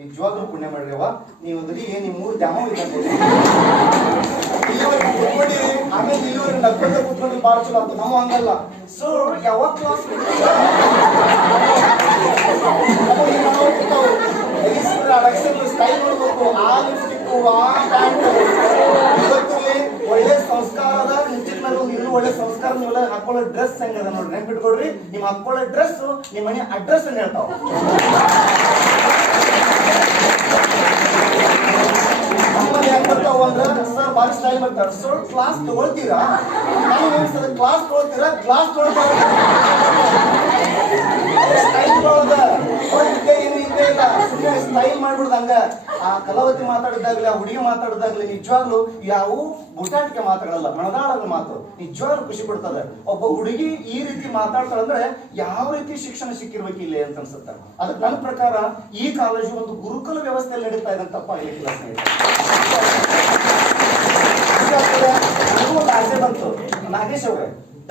ನಿಜವಾಗ್ಲೂ ಪುಣ್ಯ ಮಾಡ್ರಿವ ನೀವು ಅದ್ರಿಗೆ ನಿಮ್ ಮೂರು ದ್ಯಾಮ ಕುತ್ಕೊಂಡಿರಿ ಆಮೇಲೆ ಇಲ್ಲಿವರೆಗೆ ನಕ್ಕೊಂಡ ಕುತ್ಕೊಂಡ್ರೆ ಬಾಳ ಚಲೋ ಆಗ್ತದೆ. ನಾವು ಹಂಗಲ್ಲ. ಸೊ ಯಾವಾಗ ಕ್ಲಾಸ್ ಸ್ಟೈಲ್ ನೋಡ್ಬೇಕು, ಆ ಲಿಪ್ಸ್ಟಿಕ್ಕು, ಆ ಪ್ಯಾಂಟ್ ಇವತ್ತಿಲ್ಲಿ ಒಳ್ಳೆ ಸಂಸ್ಕಾರದ ನಿಶ್ಚಿತ ಇನ್ನೂ ಒಳ್ಳೆ ಸಂಸ್ಕಾರ ನೀವೆಲ್ಲ ಹಾಕೊಳ್ಳೋ ಡ್ರೆಸ್ ಹೆಂಗದ ನೋಡ್ರಿ, ನೆನ್ಪಿಟ್ಕೊಡ್ರಿ. ನೀವು ಹಾಕೊಳ್ಳೋ ಡ್ರೆಸ್ ನಿಮ್ಮ ಮನೆ ಅಡ್ರೆಸ್ ಅನ್ನು ಹೇಳ್ತಾವ. ನಮ್ಮಲ್ಲಿ ಹೆಂಗ್ ಬರ್ತಾವ ಅಂದ್ರೆ ಸರ್ ಬಾರಿ ಸ್ಟೈಲ್ ಬರ್ತಾರೆ. ಸೊ ಕ್ಲಾಸ್ ತಗೊಳ್ತೀರಾ, ನಾನು ಏನ್ಸದ ಕ್ಲಾಸ್ ತಗೊಳ್ತೀರಾ, ಕ್ಲಾಸ್ ತಗೊಳ್ತಾರ ಸ್ಟೈಲ್ ತೊಗೊಳದ ಏನು ಇದ್ದೇ ಇಲ್ಲ. ಸುಮ್ಮನೆ ಸ್ಟೈಲ್ ಮಾಡ್ಬಿಡ್ದು ಹಂಗ. ಆ ಕಲಾವತಿ ಮಾತಾಡಿದಾಗ್ಲಿ, ಆ ಹುಡುಗಿ ಮಾತಾಡಿದಾಗ್ಲಿ ನಿಜವಾಗ್ಲು ಯಾವ ಬುಟಾಟಿಕೆ ಮಾತಾಡಲ್ಲ, ಮನದಾಳದ ಮಾತು ನಿಜವಾಗ್ಲು ಖುಷಿ ಪಡ್ತದೆ. ಒಬ್ಬ ಹುಡುಗಿ ಈ ರೀತಿ ಮಾತಾಡ್ತಾಳಂದ್ರೆ ಯಾವ ರೀತಿ ಶಿಕ್ಷಣ ಸಿಕ್ಕಿರ್ಬೇಕಿಲ್ಲ ಅಂತ ಅನ್ಸುತ್ತೆ. ಅದಕ್ಕೆ ನನ್ನ ಪ್ರಕಾರ ಈ ಕಾಲೇಜು ಒಂದು ಗುರುಕುಲ ವ್ಯವಸ್ಥೆಯಲ್ಲಿ ನಡೀತಾ ಇದೆ ತಪ್ಪ ಇಲ್ಲ. ನನಗೂ ಒಂದು ಆಸೆ ಬಂತು, ನಾಗೇಶ್ ಅವ್ರೆ